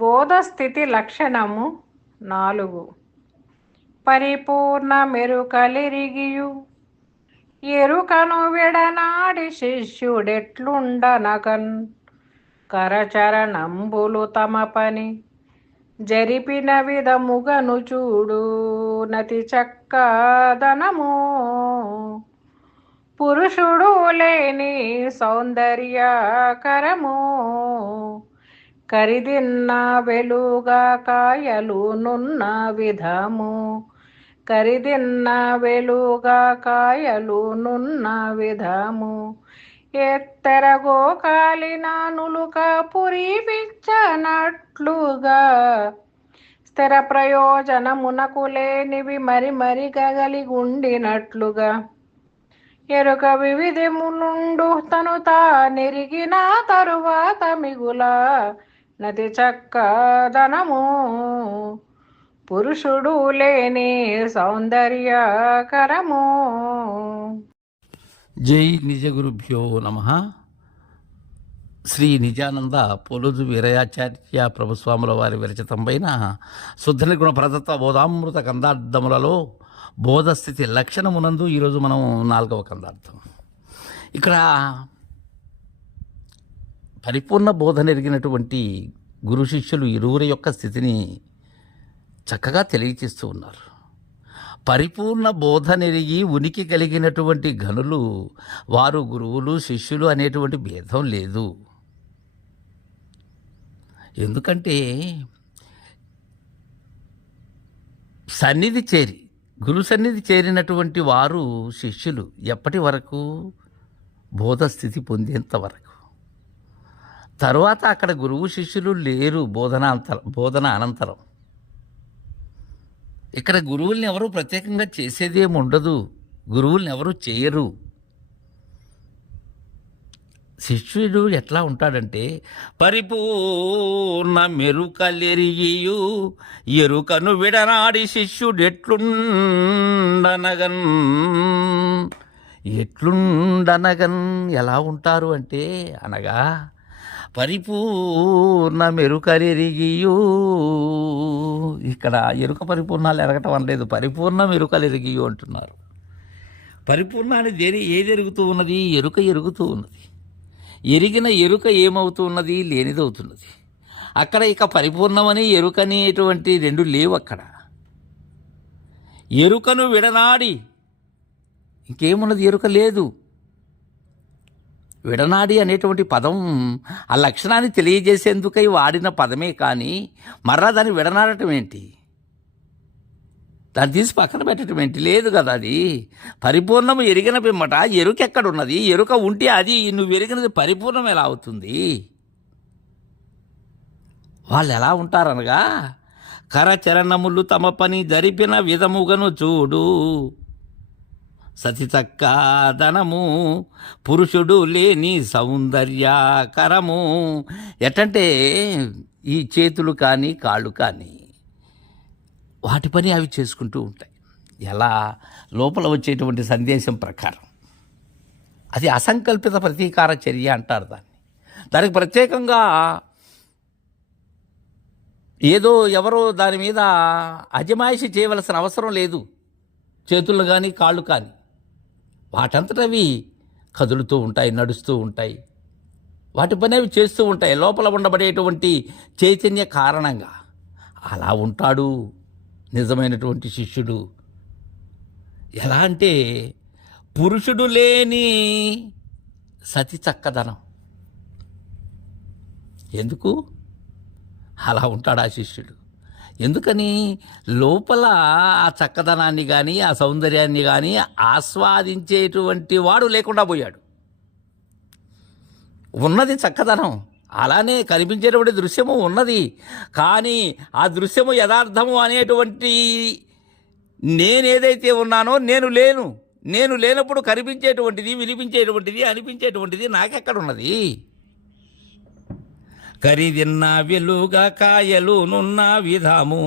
బోధస్థితి లక్షణము 4 పరిపూర్ణ మెరుకలిరిగియు ఎరుకను విడనాడి శిష్యుడెట్లుండనగన్ కరచరణంబులు తమ పని జరిపిన విధముగను చూడు నతి చక్కదనము పురుషుడు లేని సౌందర్యకరము కరిదిన్న వెలుగా కాయలు నున్న విధము కరిదిన్న వెలుగా కాయలు నున్న విధము ఎత్తెరగో కాలిన నులుక పురిపించనట్లుగా స్థిర ప్రయోజనమునకు లేనివి మరి గగలిగుండినట్లుగా ఎరుక వివిధములుండు తను నెరిగిన తరువాత మిగుల నది చక్కదనము పురుషుడు లేని సౌందర్యకరము. జై నిజ గురుభ్యో నమః. శ్రీ నిజానంద పొలుజు వీరయాచార్య ప్రభుస్వాముల వారి విరచితంపైన శుద్ధ నిర్గుణ ప్రదత్త బోధామృత కందార్థములలో బోధస్థితి లక్షణమునందు ఈరోజు మనం 4వ కందార్థం. ఇక్కడ పరిపూర్ణ బోధ నెరిగినటువంటి గురు శిష్యులు ఇరువురి యొక్క స్థితిని చక్కగా తెలియచేస్తూ ఉన్నారు. పరిపూర్ణ బోధ నెరిగి ఉనికి కలిగినటువంటి ఘనులు వారు గురువులు శిష్యులు అనేటువంటి భేదం లేదు. ఎందుకంటే గురు సన్నిధి చేరినటువంటి వారు శిష్యులు ఎప్పటి వరకు బోధస్థితి పొందేంత వరకు. తరువాత అక్కడ గురువు శిష్యులు లేరు బోధన అనంతరం. ఇక్కడ గురువుల్ని ఎవరు ప్రత్యేకంగా చేసేదేమి ఉండదు, గురువుల్ని ఎవరు చేయరు. శిష్యుడు ఎట్లా ఉంటాడంటే పరిపూర్ణ మెరుకలెరిగియు ఎరుకను విడనాడి ఎట్లుండనగన్ ఎలా ఉంటారు అంటే అనగా పరిపూర్ణ మెరుకలెరిగియు, ఇక్కడ ఎరుక పరిపూర్ణాలు ఎరగటం అనలేదు, పరిపూర్ణ మెరుకలెరిగియు అంటున్నారు. పరిపూర్ణాన్ని ఏది ఎరుగుతూ ఉన్నది? ఎరుక ఎరుగుతూ ఉన్నది. ఎరిగిన ఎరుక ఏమవుతూ ఉన్నది? లేనిదవుతున్నది. అక్కడ ఇక పరిపూర్ణమని ఎరుకనేటువంటి రెండు లేవు. అక్కడ ఎరుకను విడనాడి ఇంకేమున్నది? ఎరుక లేదు. విడనాడి అనేటువంటి పదం ఆ లక్షణాన్ని తెలియజేసేందుకై వాడిన పదమే కానీ మర్రా దాన్ని విడనాడటం ఏంటి, దాన్ని తీసి పక్కన పెట్టడం ఏంటి? లేదు కదా. అది పరిపూర్ణము ఎరిగిన పిమ్మట ఎరుక ఎక్కడున్నది? ఎరుక ఉంటే అది నువ్వు ఎరిగినది పరిపూర్ణం ఎలా అవుతుంది? వాళ్ళు ఎలా ఉంటారనగా కరచరణములు తమ పని జరిపిన విధముగను చూడు సతి చక్కదనము పురుషుడు లేని సౌందర్యకరము. ఎట్టంటే ఈ చేతులు కానీ కాళ్ళు కానీ వాటి పని అవి చేసుకుంటూ ఉంటాయి. ఎలా? లోపల వచ్చేటువంటి సందేశం ప్రకారం. అది అసంకల్పిత ప్రతీకార చర్య అంటారు దాన్ని. దానికి ప్రత్యేకంగా ఏదో ఎవరో దాని మీద అజమాయిషి చేయవలసిన అవసరం లేదు. చేతులు కానీ కాళ్ళు కానీ వాటంతటవి కదులుతూ ఉంటాయి, నడుస్తూ ఉంటాయి, వాటి పని అవి చేస్తూ ఉంటాయి లోపల ఉండబడేటువంటి చైతన్య కారణంగా. అలా ఉంటాడు నిజమైనటువంటి శిష్యుడు. ఎలా అంటే పురుషుడు లేని సతి చక్కదనం. ఎందుకు అలా ఉంటాడు ఆ శిష్యుడు? ఎందుకని? లోపల ఆ చక్కదనాన్ని కానీ ఆ సౌందర్యాన్ని కానీ ఆస్వాదించేటువంటి వాడు లేకుండా పోయాడు. ఉన్నది చక్కదనం, అలానే కనిపించేటువంటి దృశ్యము ఉన్నది, కానీ ఆ దృశ్యము యథార్థము అనేటువంటి నేనేదైతే ఉన్నానో నేను లేనప్పుడు కనిపించేటువంటిది, వినిపించేటువంటిది, అనిపించేటువంటిది నాకెక్కడున్నది? కరిదిన్న వెలుగా కాయలు నున్న విధము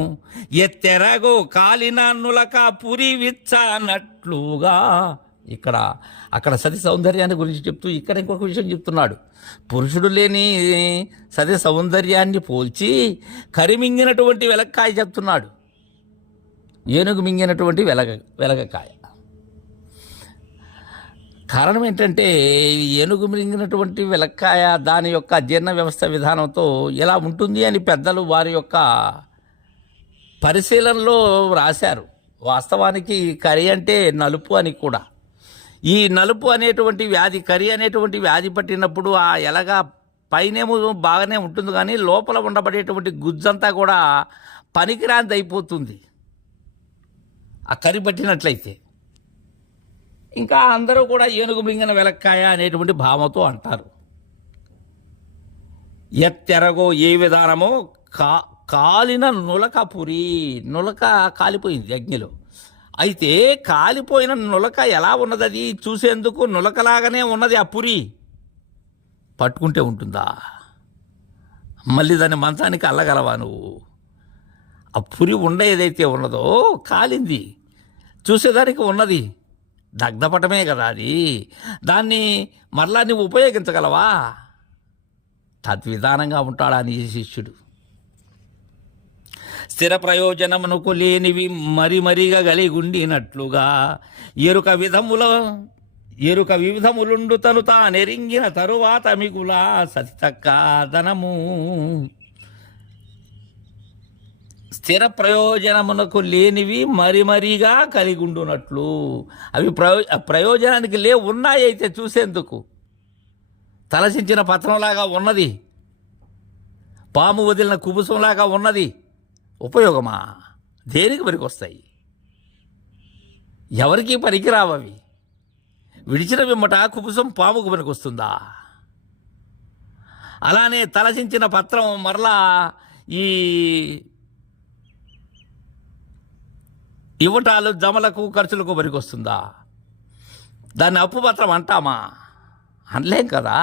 ఎత్తెరగో కాలిన నులక పురి విచ్చనట్లుగా అక్కడ సతి సౌందర్యాన్ని గురించి చెప్తూ ఇక్కడ ఇంకొక విషయం చెప్తున్నాడు. పురుషుడు లేని సతి సౌందర్యాన్ని పోల్చి కరిమింగినటువంటి వెలక్కాయ చెప్తున్నాడు. ఏనుగు మింగినటువంటి వెలగకాయ. కారణం ఏంటంటే ఏనుగు మింగినటువంటి వెలక్కాయ దాని యొక్క జీర్ణ వ్యవస్థ విధానంతో ఎలా ఉంటుంది అని పెద్దలు వారి యొక్క పరిశీలనలో రాశారు. వాస్తవానికి కరి అంటే నలుపు అని కూడా. ఈ నలుపు అనేటువంటి వ్యాధి, కరి అనేటువంటి వ్యాధి పట్టినప్పుడు ఆ ఎలగా పైనేమో బాగానే ఉంటుంది, కానీ లోపల ఉండబడేటువంటి గుజ్జంతా కూడా పనికిరాంది అయిపోతుంది ఆ కరి పట్టినట్లయితే. ఇంకా అందరూ కూడా ఏనుగు మింగిన వెలక్కాయ అనేటువంటి భావంతో అంటారు. ఎత్తెరగో ఏ విధానమో కాలిన నులక పురి. నులక కాలిపోయింది అగ్నిలో. అయితే కాలిపోయిన నులక ఎలా ఉన్నది? అది చూసేందుకు నులకలాగానే ఉన్నది ఆ పురి. పట్టుకుంటే ఉంటుందా? మళ్ళీ దాన్ని మంచానికి అల్లగలవా నువ్వు? ఆ పురి ఉండ ఏదైతే ఉన్నదో కాలింది, చూసేదానికి ఉన్నది, దగ్ధపటమే కదా అది. దాన్ని మరలా నువ్వు ఉపయోగించగలవా? తద్విధానంగా ఉంటాడా నీ శిష్యుడు. స్థిర ప్రయోజనమునకు లేనివి మరిగా గలిగుండినట్లుగా ఎరుక వివిధములుండు తను తానెరింగిన తరువాత మిగులా సతితక్క ధనము. స్థిర ప్రయోజనమునకు లేనివి మరిగా కలిగుండునట్లు. అవి ప్రయోజనానికి ఉన్నాయి అయితే చూసేందుకు. తలసించిన పత్రంలాగా ఉన్నది, పాము వదిలిన కుబుసంలాగా ఉన్నది. ఉపయోగమా? దేనికి పనికొస్తాయి? ఎవరికి పనికిరావవి. విడిచిన విమ్మట కుబుసం పాముకు పనికొస్తుందా? అలానే తలసించిన పత్రం మరలా ఈ ఇవ్వటాలు జమలకు ఖర్చులకు పనికొస్తుందా? దాన్ని అప్పు పత్రం అంటామా? అనలేం కదా.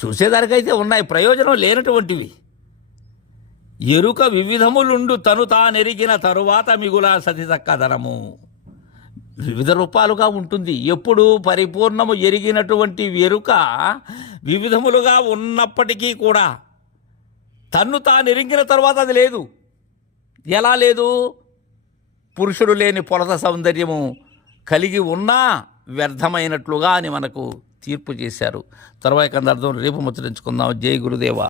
చూసేదానికైతే ఉన్నాయి, ప్రయోజనం లేనటువంటివి. ఎరుక వివిధములుండు తను తానెరిగిన తరువాత మిగులా సతితక్క ధనము. వివిధ రూపాలుగా ఉంటుంది. ఎప్పుడు పరిపూర్ణము ఎరిగినటువంటి ఎరుక వివిధములుగా ఉన్నప్పటికీ కూడా తన్ను తానెరిగిన తర్వాత అది లేదు. ఎలా లేదు? పురుషుడు లేని పొలత సౌందర్యము కలిగి ఉన్నా వ్యర్థమైనట్లుగా అని మనకు తీర్పు చేశారు. తర్వాయి కందర్థం రేపు ముచ్చరించుకుందాం. జై గురుదేవ.